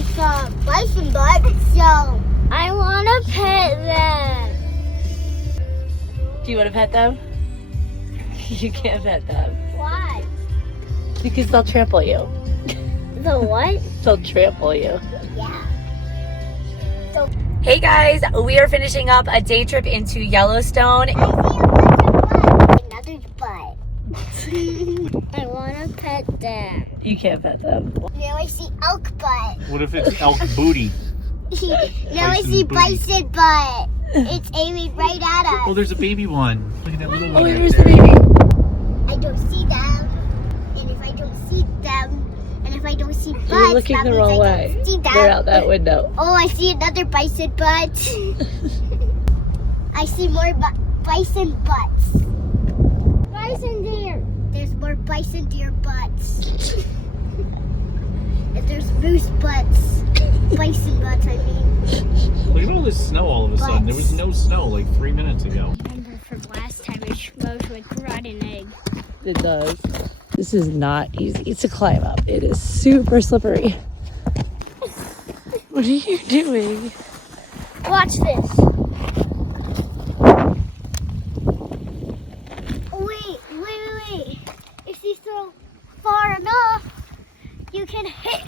like bison butt, so I want to pet them. Do you want to pet them? You can't pet them. Why? Because they'll trample you. The what? They'll trample you. Yeah. Hey guys, we are finishing up a day trip into Yellowstone. I see another butt. I want to pet them. You can't pet them. Now I see elk butt. What if it's elk booty? Now I see bison butt. It's aiming right at us. Oh, there's a baby one. Look at that little one. Oh, right here's there. the baby. I don't see them. And if I don't see them, and if I don't see butts, You're looking that the means wrong I way. don't see them. They're out that window. Oh, I see another bison butt. I see more bison butts. Bison deer. There's more bison deer butts. And there's moose butts. Bison butts, I mean. Look at all this snow all of a sudden. There was no snow like 3 minutes ago. Remember from last time it smells like rotten egg. It does. This is not easy to climb up. It is super slippery. What are you doing? Watch this. Wait. If you throw far enough, you can hit.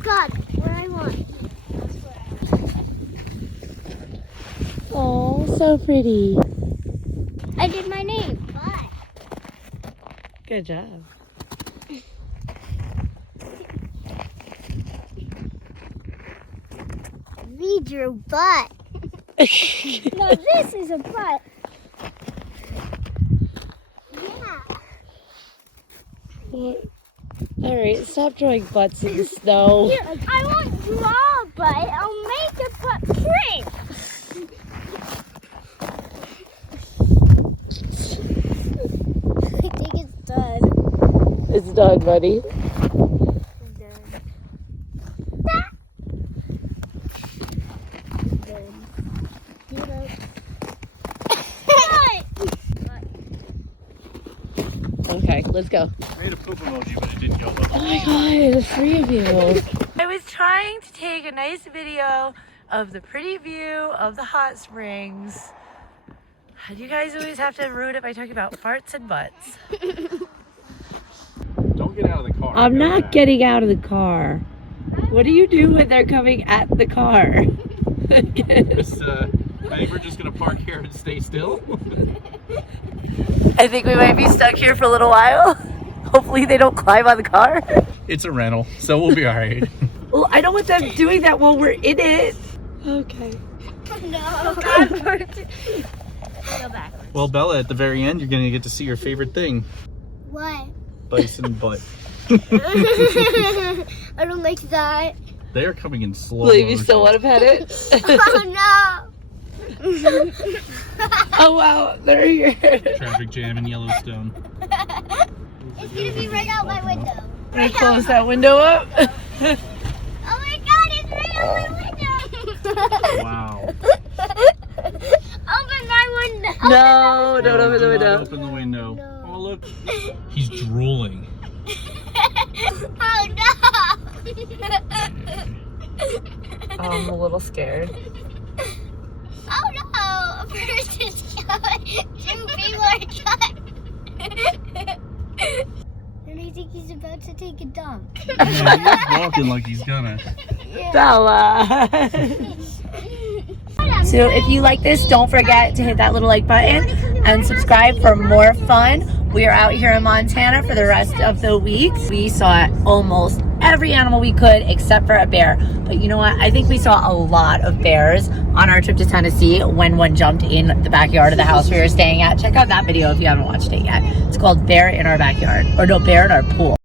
God, where I want. Oh, so pretty. I did my name. Bye. Good job. We drew butt. Now this is a butt. Yeah. What? All right, stop drawing butts in the snow. Here, I won't draw a butt. I'll make a butt print. I think it's done. It's done, buddy. It's done. Get up. Okay, let's go. I made a poop emoji, but it didn't go well. Oh my god, the three of you. I was trying to take a nice video of the pretty view of the hot springs. You guys always have to ruin it by talking about farts and butts. Don't get out of the car. I'm Go not back. getting out of the car. What do you do when they're coming at the car? I think we're just going to park here and stay still. I think we might be stuck here for a little while. Hopefully they don't climb on the car. It's a rental, so we'll be all right. Well, I don't want them doing that while we're in it. Okay. No. Go back. Well, Bella, at the very end, you're going to get to see your favorite thing. What? Bison butt. I don't like that. They are coming in slow Believe you motion. still want to pet it? Oh no. Oh wow, they're here. Traffic jam in Yellowstone. It's gonna be right out my window. I'm gonna close that window up. Oh my god, it's right out my window. Wow. Open my window. No, don't open the Do not window. Open the window. No. Oh, look. He's drooling. Oh no. I'm a little scared. Oh no. A person's coming. 2 people are coming. And I think he's about to take a dump. Yeah, he's walking like he's gonna. Bella. So if you like this, don't forget to hit that little like button and subscribe for more fun. We are out here in Montana for the rest of the week. We saw almost every animal we could except for a bear. But you know what? I think we saw a lot of bears on our trip to Tennessee when one jumped in the backyard of the house we were staying at. Check out that video if you haven't watched it yet. It's called Bear in Our Backyard. Or no, Bear in Our Pool.